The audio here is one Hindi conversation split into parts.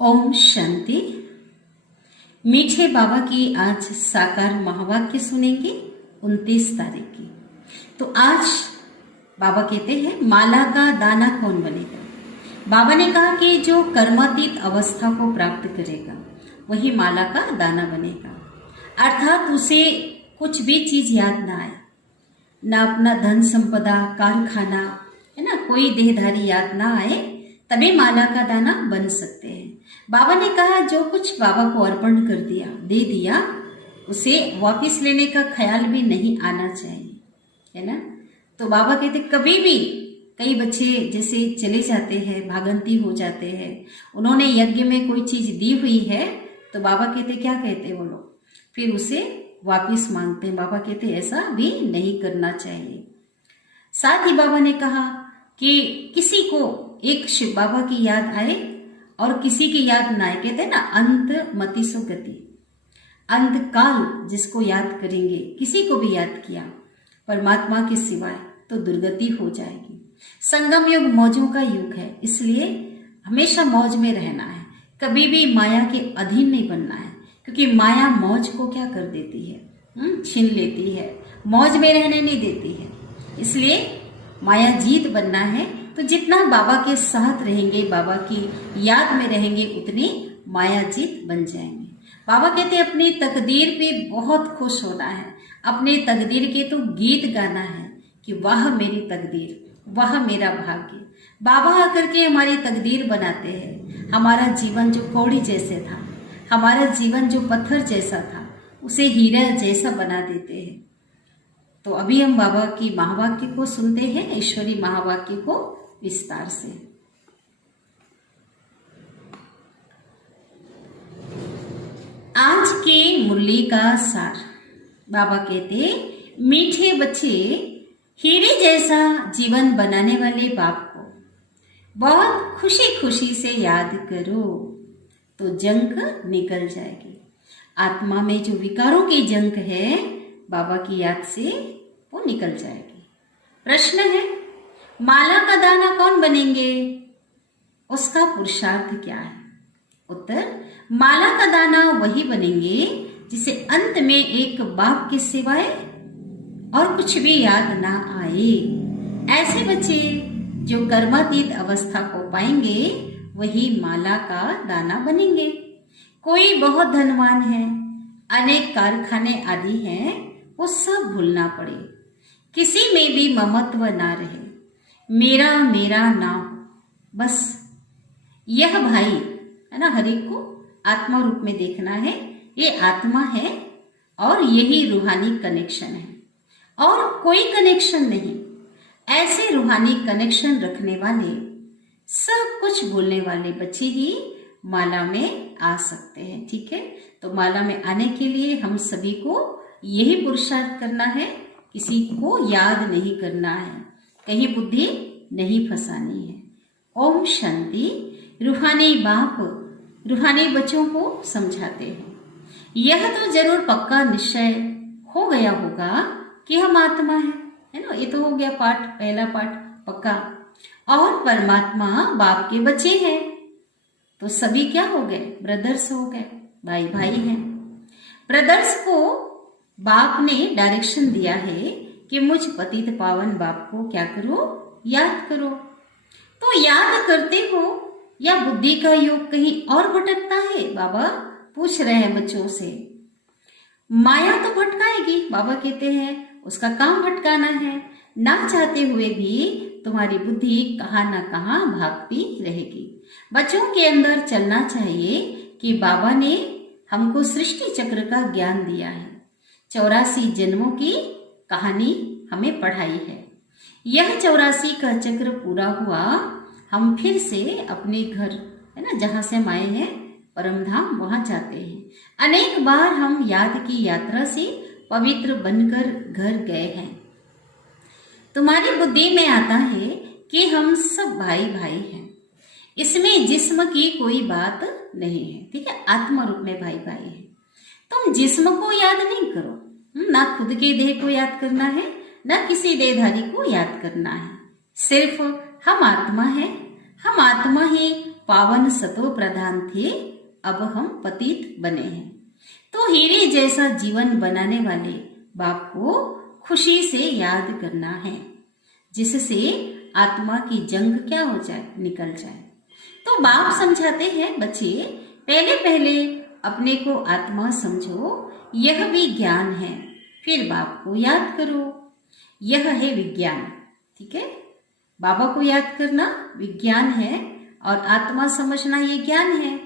ओम शांति। मीठे बाबा की आज साकार महावाक्य सुनेंगे 29 तारीख की। तो आज बाबा कहते हैं माला का दाना कौन बनेगा। बाबा ने कहा कि जो कर्मातीत अवस्था को प्राप्त करेगा वही माला का दाना बनेगा, अर्थात उसे कुछ भी चीज याद ना आए, ना अपना धन संपदा कारखाना है ना, कोई देहधारी याद ना आए, तभी माला का दाना बन सकते हैं। बाबा ने कहा जो कुछ बाबा को अर्पण कर दिया, दे दिया, उसे वापस लेने का ख्याल भी नहीं आना चाहिए, है ना। तो बाबा कहते कभी भी, कई बच्चे जैसे चले जाते हैं, भागंती हो जाते हैं, उन्होंने यज्ञ में कोई चीज दी हुई है तो बाबा कहते क्या कहते वो लोग, फिर उसे वापिस मांगते हैं। बाबा कहते ऐसा भी नहीं करना चाहिए। साथ ही बाबा ने कहा कि किसी को एक शिव बाबा की याद आए और किसी की याद ना आए, कहते हैं ना अंत मति सो गति, अंत काल जिसको याद करेंगे, किसी को भी याद किया परमात्मा के सिवाय तो दुर्गति हो जाएगी। संगम युग मौजों का युग है, इसलिए हमेशा मौज में रहना है, कभी भी माया के अधीन नहीं बनना है, क्योंकि माया मौज को क्या कर देती है, छीन लेती है, मौज में रहने नहीं देती है। इसलिए माया जीत बनना है, तो जितना बाबा के साथ रहेंगे, बाबा की याद में रहेंगे, उतनी माया जीत बन जाएंगे। बाबा कहते हैं अपनी तकदीर पे बहुत खुश होना है, अपने तकदीर के तो गीत गाना है कि वाह मेरी तकदीर, वाह मेरा भाग्य। बाबा आकर के हमारी तकदीर बनाते हैं। हमारा जीवन जो कौड़ी जैसे था, हमारा जीवन जो पत्थर जैसा था, उसे हीरा जैसा बना देते हैं। तो अभी हम बाबा की महावाक्य को सुनते हैं, ईश्वरी महावाक्य को विस्तार से। आज के मुरली का सार। बाबा कहते मीठे बच्चे हीरे जैसा जीवन बनाने वाले बाप को बहुत खुशी खुशी से याद करो तो जंग निकल जाएगी। आत्मा में जो विकारों की जंग है, बाबा की याद से वो निकल जाएगी। प्रश्न है माला का दाना कौन बनेंगे, उसका पुरुषार्थ क्या है। उत्तर माला का दाना वही बनेंगे जिसे अंत में एक बाप के सिवाय और कुछ भी याद ना आए। ऐसे बच्चे जो कर्मातीत अवस्था को पाएंगे वही माला का दाना बनेंगे। कोई बहुत धनवान है, अनेक कारखाने आदि हैं, वो सब भूलना पड़े, किसी में भी ममत्व ना रहे, मेरा मेरा ना हो, बस यह भाई है ना, हर एक को आत्मा रूप में देखना है, ये आत्मा है और यही रूहानी कनेक्शन है और कोई कनेक्शन नहीं। ऐसे रूहानी कनेक्शन रखने वाले, सब कुछ भूलने वाले बच्चे ही माला में आ सकते हैं। ठीक है, तो माला में आने के लिए हम सभी को यही पुरुषार्थ करना है, किसी को याद नहीं करना है, कहीं बुद्धि नहीं फंसानी है। ओम शांति। रूहानी बाप रूहानी बच्चों को समझाते हैं, यह तो जरूर पक्का निश्चय हो गया होगा कि हम आत्मा है ना, ये तो हो गया पाठ, पहला पाठ पक्का, और परमात्मा बाप के बच्चे हैं, तो सभी क्या हो गए, ब्रदर्स हो गए, भाई भाई हैं। ब्रदर्स को बाप ने डायरेक्शन दिया है कि मुझ पतित पावन बाप को क्या करो, याद करो। तो याद करते हो या बुद्धि का योग कहीं और भटकता है, बाबा पूछ रहे हैं बच्चों से। माया तो भटकाएगी, बाबा कहते हैं उसका काम भटकाना है, ना चाहते हुए भी तुम्हारी बुद्धि कहाँ ना कहाँ भागती रहेगी। बच्चों के अंदर चलना चाहिए कि बाबा ने हमको सृष्टि चक्र का ज्ञान दिया है, 84 जन्मों की कहानी हमें पढ़ाई है। यह 84 का चक्र पूरा हुआ, हम फिर से अपने घर है ना, जहां से हम आए हैं परम धाम, वहां जाते हैं। अनेक बार हम याद की यात्रा से पवित्र बनकर घर गए हैं। तुम्हारी बुद्धि में आता है कि हम सब भाई भाई हैं, इसमें जिस्म की कोई बात नहीं है। ठीक है, आत्मा रूप में भाई भाई है। तुम जिस्म को याद नहीं करो, ना खुद के देह को याद करना है, ना किसी देहधारी को याद करना है। सिर्फ हम आत्मा है, हम आत्मा ही पावन सतो प्रधान थे, अब हम पतित बने हैं। तो हीरे जैसा जीवन बनाने वाले बाप को खुशी से याद करना है, जिससे आत्मा की जंग क्या हो जाए, निकल जाए। तो बाप समझाते हैं, बच्चे पहले पहले अपने को आत्मा समझो, यह भी ज्ञान है, फिर बाप को याद करो, यह है विज्ञान। ठीक है, बाबा को याद करना विज्ञान है और आत्मा समझना ये ज्ञान है,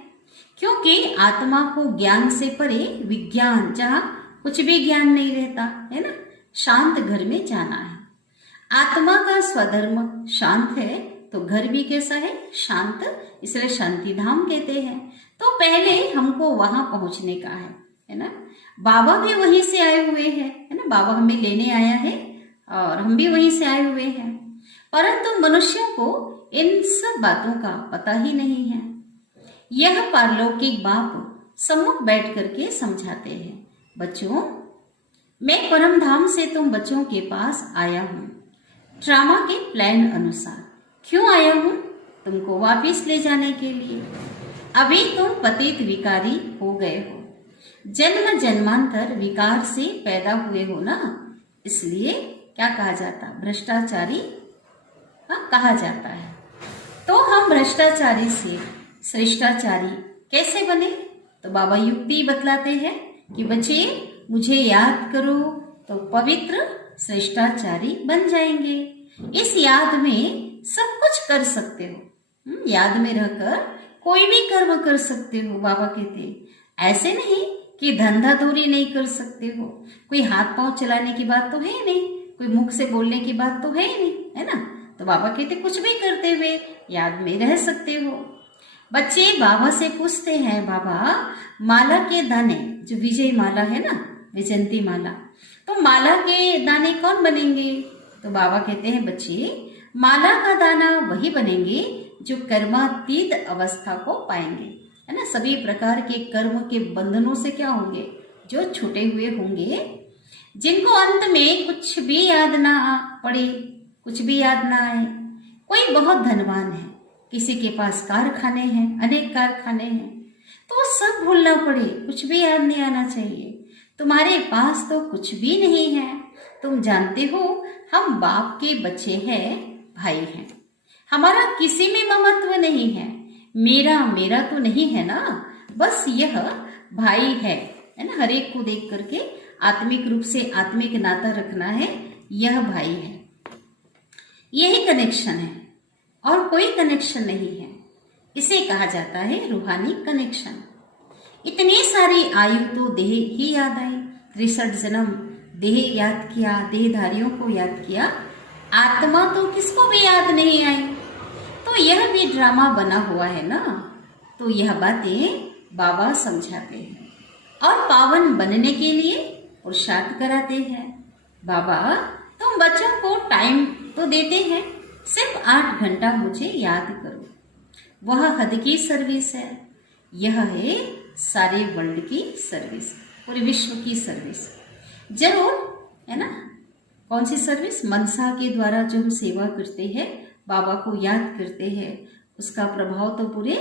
क्योंकि आत्मा को ज्ञान से परे विज्ञान, जहाँ कुछ भी ज्ञान नहीं रहता है ना, शांत घर में जाना है। आत्मा का स्वधर्म शांत है, तो घर भी कैसा है, शांत, इसलिए शांति धाम कहते हैं। तो पहले हमको वहां पहुंचने का है ना। बाबा भी वहीं से आए हुए हैं, है ना, बाबा हमें लेने आया है और हम भी वहीं से आए हुए हैं, परंतु मनुष्यों को इन सब बातों का पता ही नहीं है। यह पारलौकिक बाप सम्मुख बैठ करके समझाते हैं, बच्चों मैं परम धाम से तुम बच्चों के पास आया हूँ, ड्रामा के प्लान अनुसार। क्यों आया हूँ? तुमको वापिस ले जाने के लिए। अभी तुम पतित विकारी हो गए हो, जन्म जन्मांतर विकार से पैदा हुए हो ना, इसलिए क्या कहा जाता, भ्रष्टाचारी कहा जाता है। तो हम भ्रष्टाचारी से श्रेष्ठाचारी कैसे बने? तो बाबा युक्ति बतलाते हैं कि बच्चे मुझे याद करो तो पवित्र श्रेष्ठाचारी बन जाएंगे। इस याद में सब कुछ कर सकते हो, याद में रहकर कोई भी कर्म कर सकते हो। बाबा कहते ऐसे नहीं कि धंधा धूरी नहीं कर सकते हो, कोई हाथ पांव चलाने की बात तो है नहीं, कोई मुख से बोलने की बात तो है नहीं, है ना। तो बाबा कहते कुछ भी करते हुए याद में रह सकते हो। बच्चे बाबा से पूछते हैं, बाबा माला के दाने, जो विजय माला है ना, विजंती माला, तो माला के दाने कौन बनेंगे? तो बाबा कहते हैं, बच्चे माला का दाना वही बनेंगे जो कर्मातीत अवस्था को पाएंगे, है ना। सभी प्रकार के कर्म के बंधनों से क्या होंगे, जो छूटे हुए होंगे, जिनको अंत में कुछ भी याद ना पड़े, कुछ भी याद ना आए। कोई बहुत धनवान है, किसी के पास कारखाने हैं, अनेक कारखाने हैं, तो सब भूलना पड़े, कुछ भी याद नहीं आना चाहिए। तुम्हारे पास तो कुछ भी नहीं है, तुम जानते हो हम बाप के बच्चे हैं, भाई हैं, हमारा किसी में ममत्व नहीं है, मेरा मेरा तो नहीं है ना, बस यह भाई है ना। हर एक को देख करके आत्मिक रूप से आत्मिक नाता रखना है, यह भाई है, यही कनेक्शन है और कोई कनेक्शन नहीं है। इसे कहा जाता है रूहानी कनेक्शन। इतनी सारी आयु तो देह ही याद आई, 63 जन्म देह याद किया, देहधारियों को याद किया, आत्मा तो किसको भी याद नहीं आई। तो यह भी ड्रामा बना हुआ है ना। तो यह बातें बाबा समझाते हैं और पावन बनने के लिए पुरुषार्थ कराते हैं। बाबा तुम बच्चों को टाइम तो देते हैं, सिर्फ 8 घंटा मुझे याद करो, वह हद की सर्विस है, यह है सारे वर्ल्ड की सर्विस, पूरे विश्व की सर्विस। जरूर है ना, कौन सी सर्विस? मनसा के द्वारा जो हम सेवा करते हैं, बाबा को याद करते हैं, उसका प्रभाव तो पूरे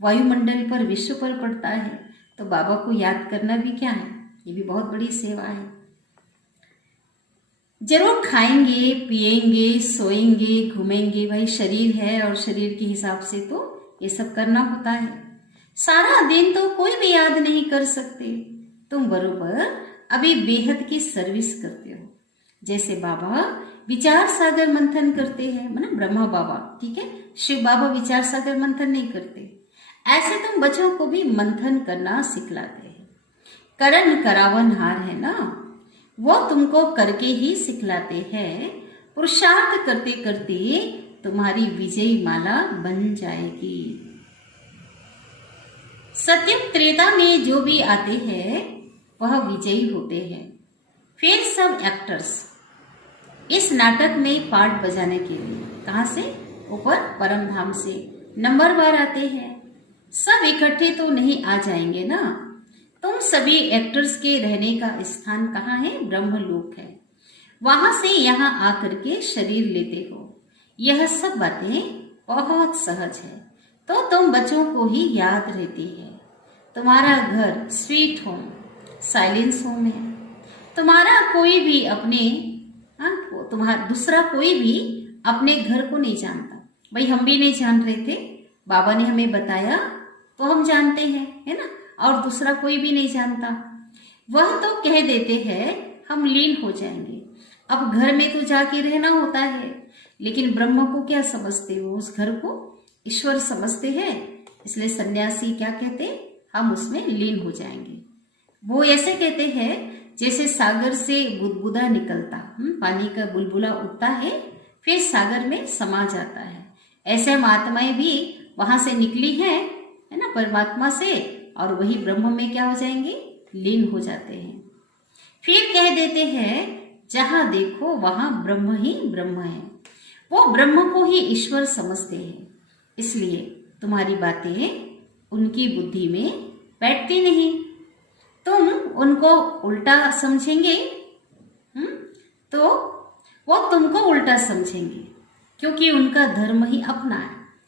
वायुमंडल पर, विश्व पर पड़ता है। तो बाबा को याद करना भी क्या है, ये भी बहुत बड़ी सेवा है। जरूर खाएंगे, पिएंगे, सोएंगे, घूमेंगे, भाई शरीर है और शरीर के हिसाब से तो ये सब करना होता है। सारा दिन तो कोई भी याद नहीं कर सकते। तुम बरोबर अभी बेहद की सर्विस करते हो। जैसे बाबा विचार सागर मंथन करते हैं, मतलब ब्रह्मा बाबा, ठीक है, शिव बाबा विचार सागर मंथन नहीं करते, ऐसे तुम बच्चों को भी मंथन करना सिखलाते हैं। करण करावन हार है ना, वो तुमको करके ही सिखलाते हैं। पुरुषार्थ करते करते तुम्हारी विजयी माला बन जाएगी। सत्युग त्रेता में जो भी आते हैं वह विजयी होते हैं। फिर सब एक्टर्स इस नाटक में पार्ट बजाने के लिए कहाँ से? ऊपर परम धाम से नंबरवार आते हैं। सब इकट्ठे तो नहीं आ जाएंगे ना। तुम सभी एक्टर्स के रहने का स्थान कहाँ है? ब्रह्मलोक है। वहां से यहाँ आकर के शरीर लेते हो। यह सब बातें बहुत सहज है। तो तुम बच्चों को ही याद रहती है। तुम्हारा घर स्वीट होम, साइलेंस होम है। तुम्हारा कोई भी अपने तुम्हारा दूसरा कोई भी अपने घर को नहीं जानता। भाई हम भी नहीं जान रहे थे, बाबा ने हमें बताया तो हम जानते हैं, है ना। और दूसरा कोई भी नहीं जानता। वह तो कह देते हैं हम लीन हो जाएंगे। अब घर में तो जाके रहना होता है, लेकिन ब्रह्म को क्या समझते हो? उस घर को ईश्वर समझते हैं। इसलिए सन्यासी क्या कहते? हम उसमें लीन हो जाएंगे। वो ऐसे कहते हैं जैसे सागर से बुदबुदा निकलता, पानी का बुलबुला उठता है फिर सागर में समा जाता है। ऐसे हम आत्माएं भी वहां से निकली हैं, है ना, परमात्मा से, और वही ब्रह्म में क्या हो जाएंगे? लीन हो जाते हैं। फिर कह देते हैं जहां देखो वहां ब्रह्म ही ब्रह्म है। वो ब्रह्म को ही ईश्वर समझते हैं। इसलिए तुम्हारी बातें उनकी बुद्धि में बैठती नहीं। तुम उनको उल्टा समझेंगे, तो वो तुमको उल्टा समझेंगे, क्योंकि उनका धर्म ही अपना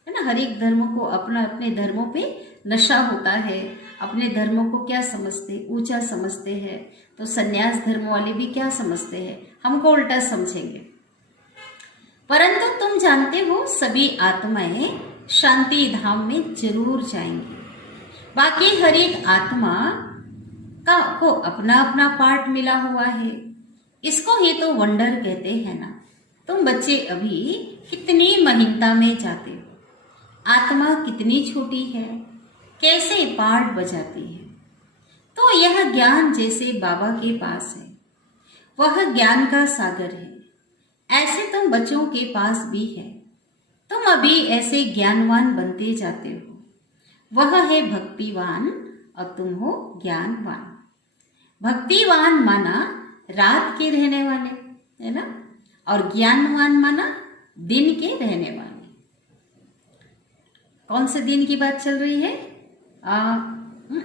है ना। हर एक धर्म को अपना अपने धर्मों पे नशा होता है। अपने धर्मों को क्या समझते? ऊंचा समझते हैं। तो सन्यास धर्म वाले भी क्या समझते हैं? हमको उल्टा समझेंगे। परंतु तुम जानते हो सभी आत्माएं शांति धाम में जरूर जाएंगी। बाकी हर एक आत्मा को अपना अपना पार्ट मिला हुआ है। इसको ही तो वंडर कहते हैं ना। तुम बच्चे अभी कितनी महीनता में जाते हो, आत्मा कितनी छोटी है, कैसे पार्ट बजाती है। तो यह ज्ञान जैसे बाबा के पास है, वह ज्ञान का सागर है, ऐसे तुम बच्चों के पास भी है। तुम अभी ऐसे ज्ञानवान बनते जाते हो। वह है भक्तिवान और तुम हो ज्ञानवान। भक्तिवान माना रात के रहने वाले, है ना, और ज्ञानवान माना दिन के रहने वाले। कौन से दिन की बात चल रही है?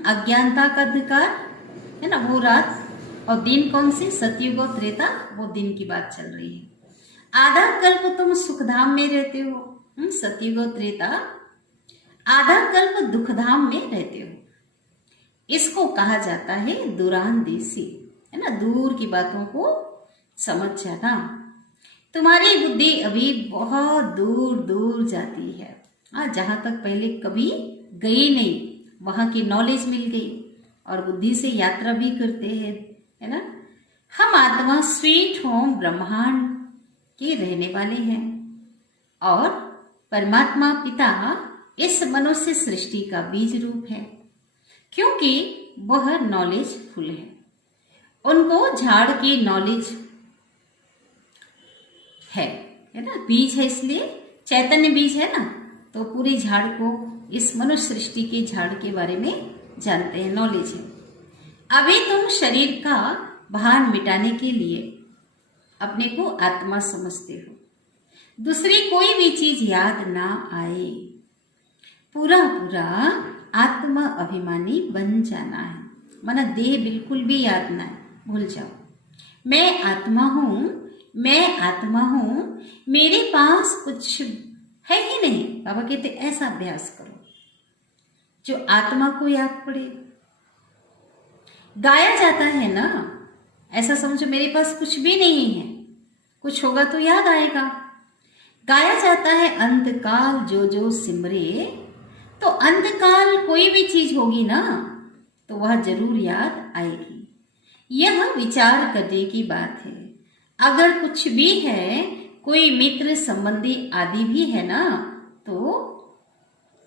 अज्ञानता का अंधकार, है ना, वो रात। और दिन कौन सी? सतयुग और त्रेता, वो दिन की बात चल रही है। आधा कल्प तुम सुखधाम में रहते हो, सतयुग और त्रेता। आधा कल्प दुखधाम में रहते हो। इसको कहा जाता है दूरांदेशी, है ना, दूर की बातों को समझ जाना। तुम्हारी बुद्धि अभी बहुत दूर दूर जाती है, जहां तक पहले कभी गई नहीं, वहां की नॉलेज मिल गई और बुद्धि से यात्रा भी करते हैं, है ना। हम आत्मा स्वीट होम ब्रह्मांड के रहने वाले हैं और परमात्मा पिता इस मनुष्य सृष्टि का बीज रूप है, क्योंकि वह नॉलेजफुल है। उनको झाड़ की नॉलेज है ना, बीज है, इसलिए चैतन्य बीज है ना, तो पूरी झाड़ को, इस मनुष्य सृष्टि के झाड़ के बारे में जानते हैं, नॉलेज है। अभी तुम शरीर का भान मिटाने के लिए अपने को आत्मा समझते हो। दूसरी कोई भी चीज याद ना आए, पूरा पूरा आत्मा अभिमानी बन जाना है। माना देह बिल्कुल भी याद ना है, भूल जाओ। मैं आत्मा हूं, मैं आत्मा हूं, मेरे पास कुछ है ही नहीं। बाबा कहते ऐसा अभ्यास करो जो आत्मा को याद पड़े। गाया जाता है ना, ऐसा समझो मेरे पास कुछ भी नहीं है, कुछ होगा तो याद आएगा। गाया जाता है अंतकाल जो जो सिमरे, तो अंतकाल कोई भी चीज होगी ना तो वह जरूर याद आएगी। यह विचार करने की बात है। अगर कुछ भी है, कोई मित्र संबंधी आदि भी है ना, तो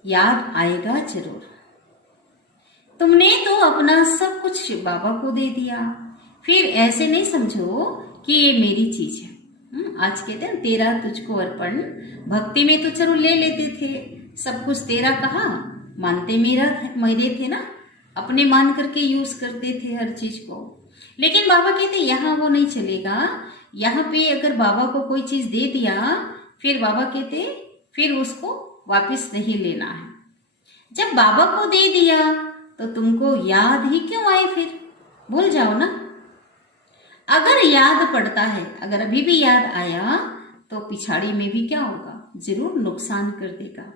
याद आएगा जरूर। तुमने तो अपना सब कुछ बाबा को दे दिया, फिर ऐसे नहीं समझो कि ये मेरी चीज है। आज कहते हैं तेरा तुझको अर्पण। भक्ति में तो चलो ले लेते थे, सब कुछ तेरा कहा, मानते मेरे थे ना, अपने मान करके यूज करते थे हर चीज को। लेकिन बाबा कहते यहाँ वो नहीं चलेगा। यहाँ पे अगर बाबा को कोई चीज दे दिया, फिर बाबा कहते फिर उसको वापस नहीं लेना है। जब बाबा को दे दिया तो तुमको याद ही क्यों आए? फिर भूल जाओ ना। अगर याद पड़ता है, अगर अभी भी याद आया तो पिछाड़ी में भी क्या होगा? जरूर नुकसान कर देगा।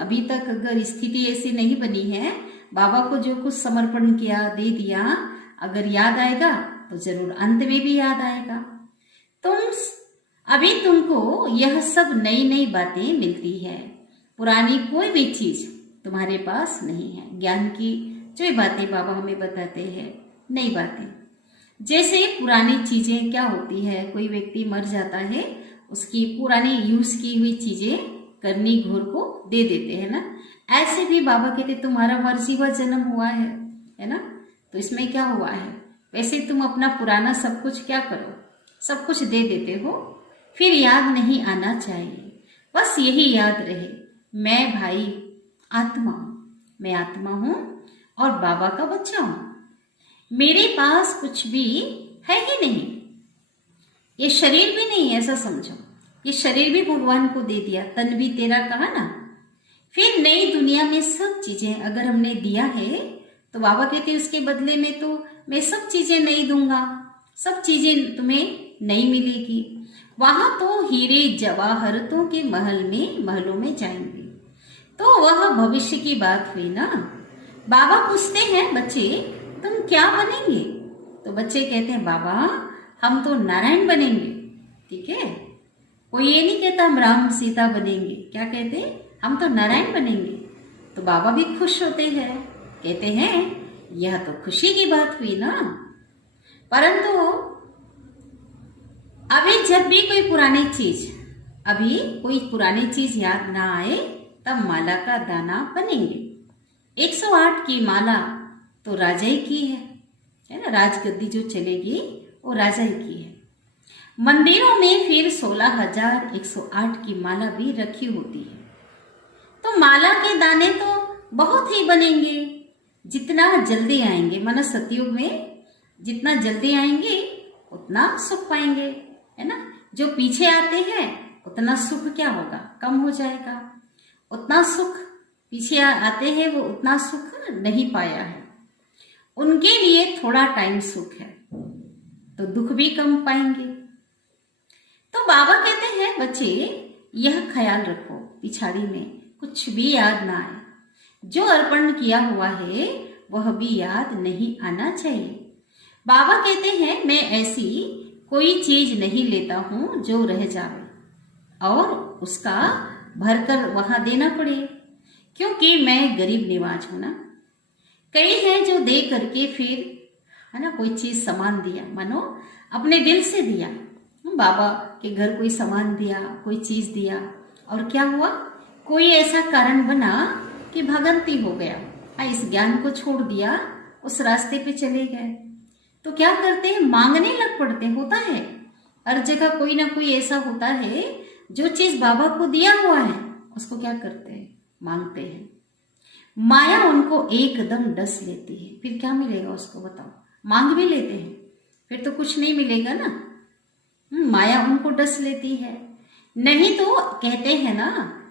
अभी तक अगर स्थिति ऐसी नहीं बनी है, बाबा को जो कुछ समर्पण किया, दे दिया, अगर याद आएगा तो जरूर अंत में भी याद आएगा। तुमको यह सब नई नई बातें मिलती है, पुरानी कोई भी चीज तुम्हारे पास नहीं है। ज्ञान की जो बातें बाबा हमें बताते हैं, नई बातें। जैसे पुरानी चीजें क्या होती है, कोई व्यक्ति मर जाता है, उसकी पुरानी यूज की हुई चीजें करनी घोर को दे देते हैं ना। ऐसे भी बाबा कहते तुम्हारा मर्जी हुआ जन्म हुआ है ना। तो इसमें क्या हुआ है, वैसे तुम अपना पुराना सब कुछ क्या करो, सब कुछ दे देते हो, फिर याद नहीं आना चाहिए। बस यही याद रहे, मैं भाई आत्मा हूं, मैं आत्मा हूं और बाबा का बच्चा हूं। मेरे पास कुछ भी है ही नहीं, ये शरीर भी नहीं है, ऐसा समझो। ये शरीर भी भगवान को दे दिया, तन भी तेरा कहा ना। फिर नई दुनिया में सब चीजें अगर हमने दिया है तो बाबा कहते उसके बदले में तो मैं सब चीजें नहीं दूंगा, सब चीजें तुम्हें नहीं मिलेगी। वहां तो हीरे जवाहरतों के महलों में जाएंगे। तो वह भविष्य की बात हुई ना। बाबा पूछते हैं बच्चे तुम क्या बनेंगे, तो बच्चे कहते हैं बाबा हम तो नारायण बनेंगे। ठीक है, कोई ये नहीं कहता हम राम सीता बनेंगे, क्या कहते हम तो नारायण बनेंगे। तो बाबा भी खुश होते हैं, कहते हैं यह तो खुशी की बात हुई ना। परंतु अभी जब भी कोई पुरानी चीज याद ना आए तब माला का दाना बनेंगे। 108 की माला तो राजा ही की है ना, राजगद्दी जो चलेगी वो राजा ही की है। मंदिरों में फिर 16,108 की माला भी रखी होती है। तो माला के दाने तो बहुत ही बनेंगे, जितना जल्दी आएंगे, माना सतयुग में जितना जल्दी आएंगे उतना सुख पाएंगे, है ना। जो पीछे आते हैं उतना सुख क्या होगा, कम हो जाएगा। उतना सुख पीछे आते हैं वो उतना सुख नहीं पाया है, उनके लिए थोड़ा टाइम सुख है तो दुख भी कम पाएंगे। तो बाबा कहते हैं बच्चे यह ख्याल रखो पिछाड़ी में कुछ भी याद ना आए, जो अर्पण किया हुआ है वह भी याद नहीं आना चाहिए। बाबा कहते हैं मैं ऐसी कोई चीज नहीं लेता हूं जो रह जावे और उसका भरकर वहां देना पड़े, क्योंकि मैं गरीब निवाज हूं ना। कई हैं जो दे करके फिर, है ना, कोई चीज सामान दिया, मानो अपने दिल से दिया, बाबा के घर कोई सामान दिया, कोई चीज दिया, और क्या हुआ, कोई ऐसा कारण बना कि भगंती हो गया, इस ज्ञान को छोड़ दिया, उस रास्ते पे चले गए। तो क्या करते हैं, मांगने लग पड़ते। होता है हर जगह कोई ना कोई ऐसा होता है जो चीज बाबा को दिया हुआ है उसको क्या करते हैं, मांगते हैं। माया उनको एकदम डस लेती है, फिर क्या मिलेगा उसको बताओ। मांग भी लेते हैं फिर तो कुछ नहीं मिलेगा ना। माया उनको डस लेती है। नहीं तो कहते हैं ना,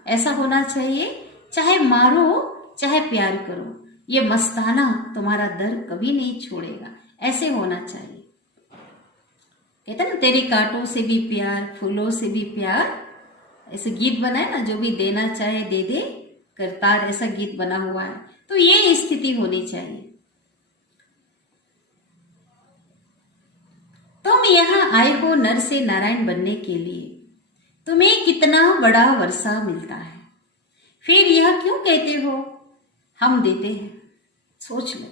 ऐसा होना चाहिए, चाहे मारो चाहे प्यार करो, ये मस्ताना तुम्हारा दर कभी नहीं छोड़ेगा, ऐसे होना चाहिए। कहते ना, तेरे कांटों से भी प्यार, फूलों से भी प्यार, ऐसे गीत बना है ना, जो भी देना चाहे दे दे करतार, ऐसा गीत बना हुआ है। तो ये स्थिति होनी चाहिए। तुम यहां आए हो नर से नारायण बनने के लिए, तुम्हें कितना बड़ा वर्षा मिलता है, फिर यह क्यों कहते हो हम देते हैं। सोच लो,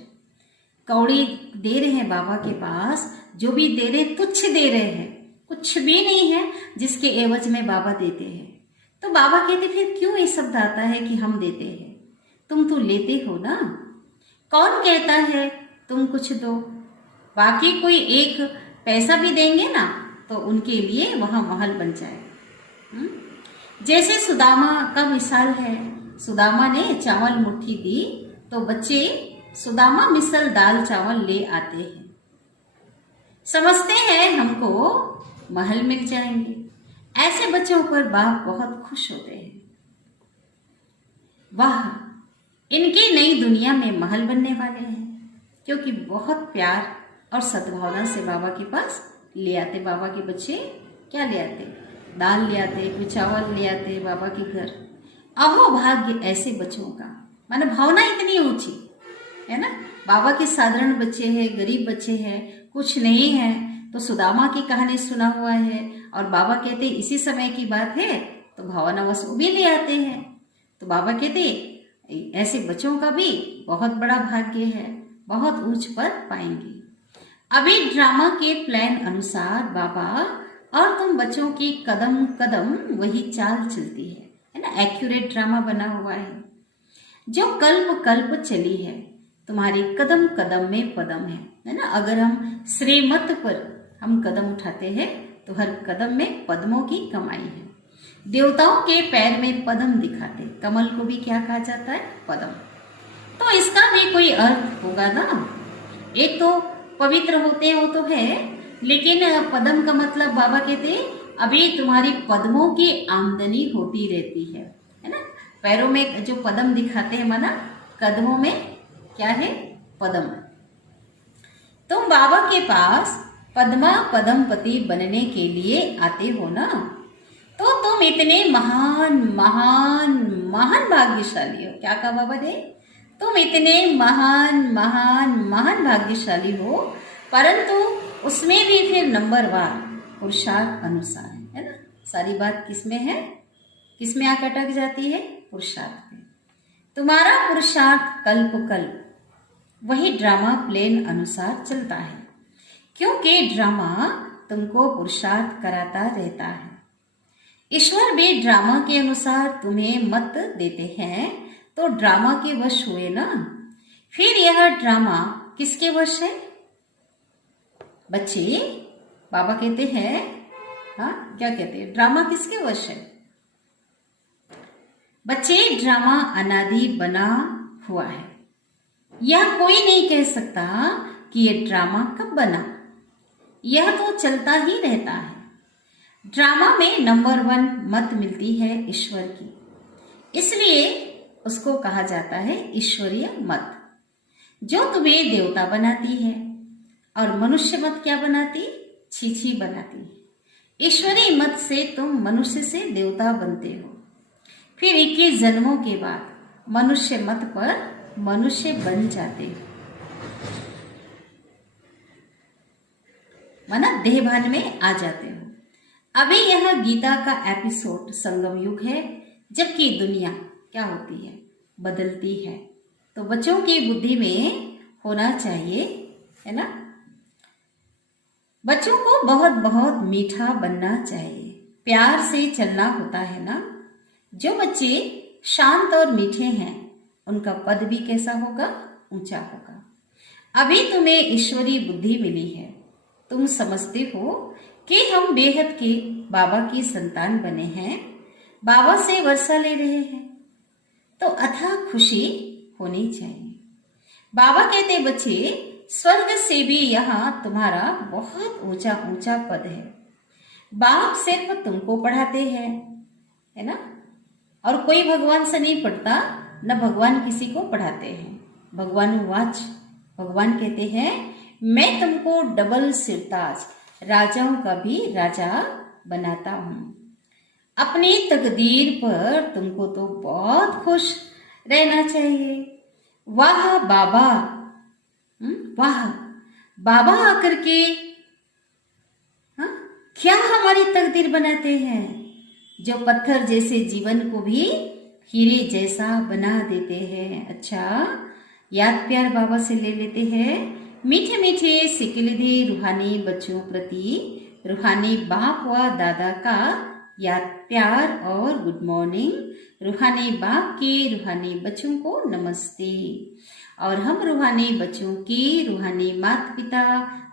कौड़ी दे रहे हैं बाबा के पास, जो भी दे रहे तुच्छ दे रहे हैं, कुछ भी नहीं है जिसके एवज में बाबा देते हैं। तो बाबा कहते फिर क्यों ये शब्द आता है कि हम देते हैं, तुम तो लेते हो ना। कौन कहता है तुम कुछ दो, बाकी कोई एक पैसा भी देंगे ना तो उनके लिए वहां महल बन जाए। जैसे सुदामा का मिसाल है, सुदामा ने चावल मुट्ठी दी तो बच्चे सुदामा मिसल दाल चावल ले आते हैं, समझते हैं हमको महल मिल जाएंगे। ऐसे बच्चों पर बाप बहुत खुश होते हैं, वाह इनकी नई दुनिया में महल बनने वाले हैं, क्योंकि बहुत प्यार और सद्भावना से बाबा के पास ले आते। बाबा के बच्चे क्या ले आते, दाल ले आते, कुछ चावल ले आते बाबा के घर। अहो भाग्य ऐसे बच्चों का, माने भावना इतनी ऊंची है ना। बाबा के साधारण बच्चे हैं, गरीब बच्चे हैं, कुछ नहीं है, तो सुदामा की कहानी सुना हुआ है और बाबा कहते इसी समय की बात है, तो भावनावश वो भी ले आते हैं। तो बाबा कहते ऐसे बच्चों का भी बहुत बड़ा भाग्य है, बहुत ऊंच पद पाएंगे। अभी ड्रामा के प्लान अनुसार बाबा और तुम बच्चों की कदम कदम वही चाल चलती है ना। एक्यूरेट ड्रामा बना हुआ है जो कल्प कल्प चली है, तुम्हारी कदम कदम में पदम है ना। अगर हम श्रीमत पर हम कदम उठाते हैं तो हर कदम में पद्मों की कमाई है। देवताओं के पैर में पद्म दिखाते, कमल को भी क्या कहा जाता है, पद्म। तो इसका भी कोई अर्थ होगा ना। एक तो पवित्र होते हो तो है, लेकिन पद्म का मतलब बाबा कहते अभी तुम्हारी पद्मों की आमदनी होती रहती है ना। पैरों में जो पद्म दिखाते हैं, माना कदमों में क्या है, पद्म। तुम बाबा के पास पद्मा पद्मपति बनने के लिए आते हो ना, तो तुम इतने महान महान महान भाग्यशाली हो। क्या कहा बाबा ने, तुम इतने महान महान महान भाग्यशाली हो, परंतु उसमें भी फिर नंबरवार पुरुषार्थ अनुसार है ना। सारी बात किसमें है, किसमें आकर अटक जाती है, पुरुषार्थ में। तुम्हारा पुरुषार्थ कल्प कल्प वही ड्रामा प्लेन अनुसार चलता है, क्योंकि ड्रामा तुमको पुरुषार्थ कराता रहता है। ईश्वर भी ड्रामा के अनुसार तुम्हें मत देते हैं, तो ड्रामा के वश हुए ना। फिर यह ड्रामा किसके वश है, बच्चे? बाबा कहते हैं, हाँ क्या कहते हैं, ड्रामा किसके वश है बच्चे? ड्रामा अनादि बना हुआ है। यह कोई नहीं कह सकता कि यह ड्रामा कब बना, यह तो चलता ही रहता है। ड्रामा में नंबर 1 मत मिलती है ईश्वर की, इसलिए उसको कहा जाता है ईश्वरीय मत, जो तुम्हें देवता बनाती है। और मनुष्य मत क्या बनाती, छीछी बनाती है। ईश्वरीय मत से तुम मनुष्य से देवता बनते हो, फिर 21 जन्मों के बाद मनुष्य मत पर मनुष्य बन जाते हो, माना देहभान में आ जाते हो। अभी यह गीता का एपिसोड संगम युग है, जबकि दुनिया क्या होती है, बदलती है। तो बच्चों की बुद्धि में होना चाहिए है ना, बच्चों को बहुत बहुत मीठा बनना चाहिए, प्यार से चलना होता है ना। जो बच्चे शांत और मीठे हैं उनका पद भी कैसा होगा, ऊंचा होगा। अभी तुम्हें ईश्वरीय बुद्धि मिली है, तुम समझते हो कि हम बेहद के बाबा की संतान बने हैं, बाबा से वर्षा ले रहे हैं, तो अथाह खुशी होनी चाहिए। बाबा कहते बच्चे स्वर्ग से भी यहाँ तुम्हारा बहुत ऊंचा ऊंचा पद है। बाप सिर्फ तुमको पढ़ाते हैं है ना, और कोई भगवान से नहीं पढ़ता, न भगवान किसी को पढ़ाते हैं। भगवान वाच, भगवान कहते हैं मैं तुमको डबल सिरताज, राजाओं का भी राजा बनाता हूं। अपनी तकदीर पर तुमको तो बहुत खुश रहना चाहिए। वाह बाबा, वाह बाबा आकर के हाँ क्या हमारी तकदीर बनाते हैं, जो पत्थर जैसे जीवन को भी हीरे जैसा बना देते हैं। अच्छा, याद प्यार बाबा से ले लेते हैं। मीठे मीठे सिकिलधे रूहानी बच्चों प्रति रूहानी बाप व दादा का याद प्यार और गुड मॉर्निंग। रूहानी बाप के रूहानी बच्चों को नमस्ते, और हम रूहानी बच्चों के रूहानी माता पिता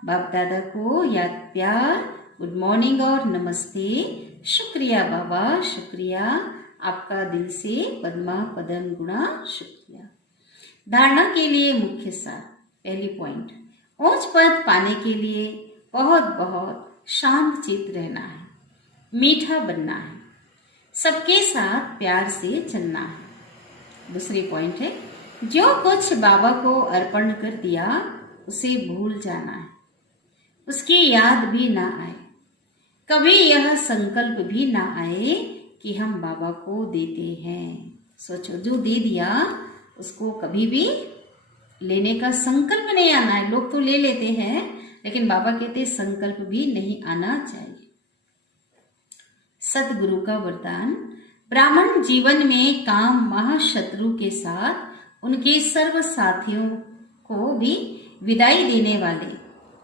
बाप दादा को याद प्यार, गुड मॉर्निंग और नमस्ते। शुक्रिया बाबा, शुक्रिया आपका दिल से पद्मा पदम गुणा शुक्रिया। धारणा के लिए मुख्य सार, पहली पॉइंट, ऊंच पद पाने के लिए बहुत बहुत शांत चित्त रहना है, मीठा बनना है, सबके साथ प्यार से चलना है। दूसरी पॉइंट है, जो कुछ बाबा को अर्पण कर दिया उसे भूल जाना है, उसकी याद भी ना आए, कभी यह संकल्प भी ना आए कि हम बाबा को देते हैं। सोचो, जो दे दिया उसको कभी भी लेने का संकल्प नहीं आना है। लोग तो ले लेते हैं, लेकिन बाबा कहते हैं संकल्प भी नहीं आना चाहिए। सतगुरु का वरदान, ब्राह्मण जीवन में काम महाशत्रु के साथ उनके सर्व साथियों को भी विदाई देने वाले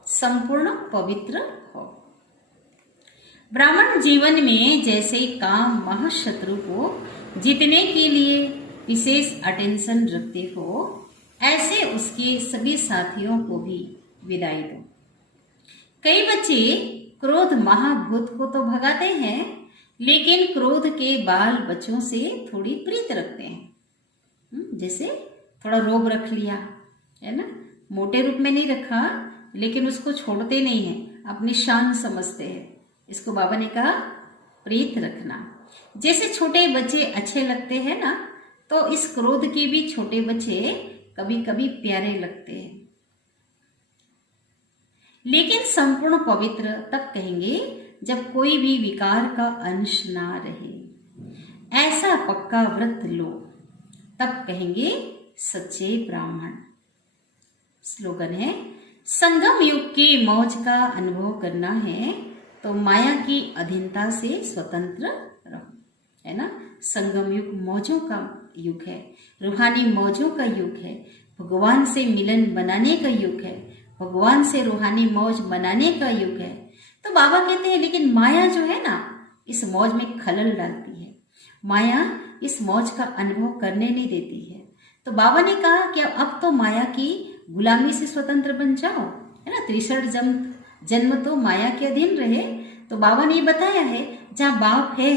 संपूर्ण पवित्र हो। ब्राह्मण जीवन में जैसे काम महाशत्रु को जीतने के लिए विशेष अटेंशन रखते हो, ऐसे उसके सभी साथियों को भी विदाई दो। कई बच्चे क्रोध महाभूत को तो भगाते हैं, लेकिन क्रोध के बाल बच्चों से थोड़ी प्रीत रखते हैं। जैसे थोड़ा रोब रख लिया है ना, मोटे रूप में नहीं रखा, लेकिन उसको छोड़ते नहीं है, अपनी शान समझते हैं। इसको बाबा ने कहा प्रीत रखना। जैसे छोटे बच्चे अच्छे लगते हैं ना, तो इस क्रोध के भी छोटे बच्चे कभी कभी प्यारे लगते हैं। लेकिन संपूर्ण पवित्र तब कहेंगे जब कोई भी विकार का अंश ना रहे। ऐसा पक्का व्रत लो, तब कहेंगे सच्चे ब्राह्मण। स्लोगन है, संगम युग की मौज का अनुभव करना है तो माया की अधीनता से स्वतंत्र रहो, है ना। संगम युग मौजों का युग है, रूहानी मौजों का युग है, भगवान से मिलन बनाने का युग है, भगवान से रूहानी मौज मनाने का युग है। तो बाबा कहते हैं लेकिन माया जो है ना, इस मौज में खलल डालती है। माया इस मौज का अनुभव करने नहीं देती है। तो बाबा ने कहा कि अब तो माया की गुलामी से स्वतंत्र बन जाओ, है ना। 63 जन्म तो माया के अधीन रहे। तो बाबा ने बताया है जहाँ बाप है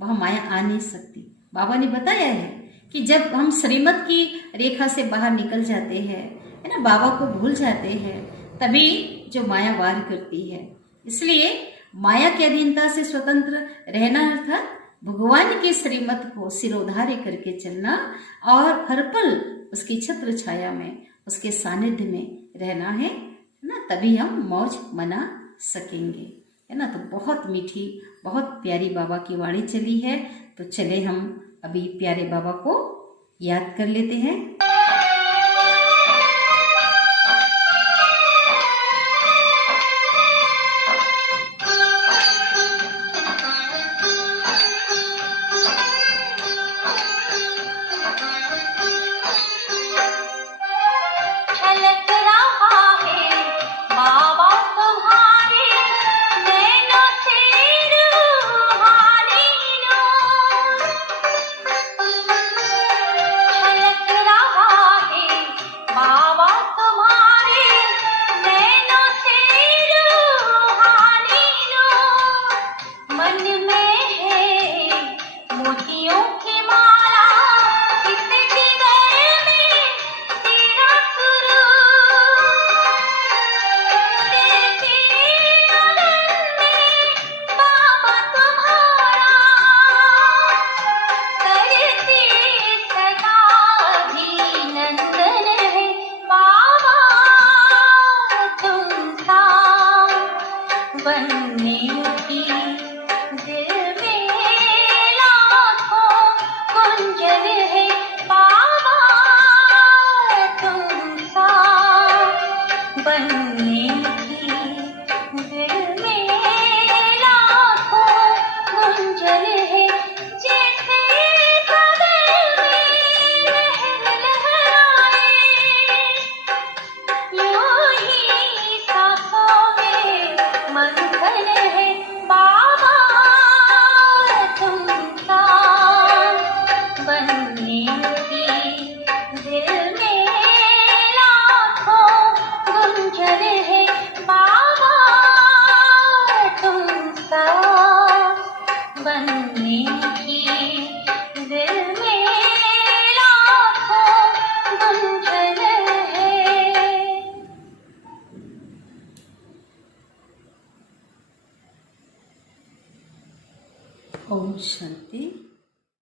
वहां माया आ नहीं सकती। बाबा ने बताया है कि जब हम श्रीमत की रेखा से बाहर निकल जाते हैं, है ना, बाबा को भूल जाते हैं, तभी जो माया वार करती है। इसलिए माया की अधीनता से स्वतंत्र रहना अर्थात भगवान के श्रीमत को सिरोधार्य करके चलना और हर पल उसकी छत्र छाया में, उसके सानिध्य में रहना है ना, तभी हम मौज मना सकेंगे, है ना। तो बहुत मीठी, बहुत प्यारी बाबा की वाणी चली है। तो चले हम अभी प्यारे बाबा को याद कर लेते हैं। ओम शांति।